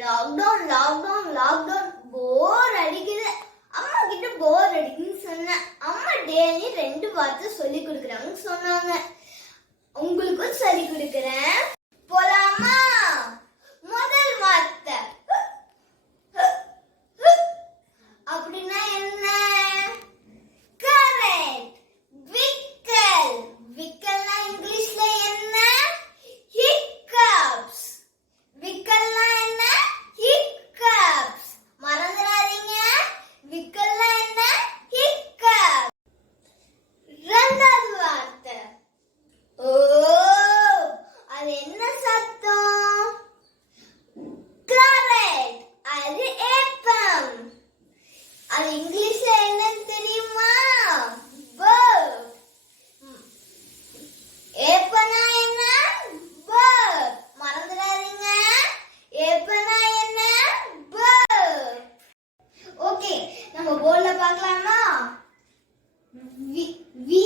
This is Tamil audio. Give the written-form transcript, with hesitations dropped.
லாக்டவுன் லாக்டவுன் லாக்டவுன் போர் அடிக்குது. அம்மா கிட்ட போர் அடிக்குன்னு சொன்னேன். அம்மா டெய்லி 2 வார்த்தை சொல்லி கொடுக்குறாங்கன்னு சொன்னாங்க. உங்களுக்கும் சொல்லி கொடுக்குறேன். போலாமா? முதல் வார்த்தை அப்படின்னா என்ன? கரெக்ட். விக்கல். விக்கல்னா இங்கிலீஷ்ல என்ன? ஹிக்கப்ஸ். விக்கல்னா என்ன? ஹிக்கப்ஸ். மறந்துடாதீங்க. விக்கல்னா என்ன? ஹிக்கப். ரெண்டாவது வார்த்தை. ஓ, அது என்ன சத்தம்? கரெக்ட். அது ஏப்பம். அது இங்கிலீஷ்ல என்னன்னு தெரியுமா? verb. ஏப்பனா என்ன? verb. மறந்துடாதீங்க. ஏப்பனா என்ன? verb. ஓகே, நம்ம போர்ட்ல பார்க்கலாமா? வி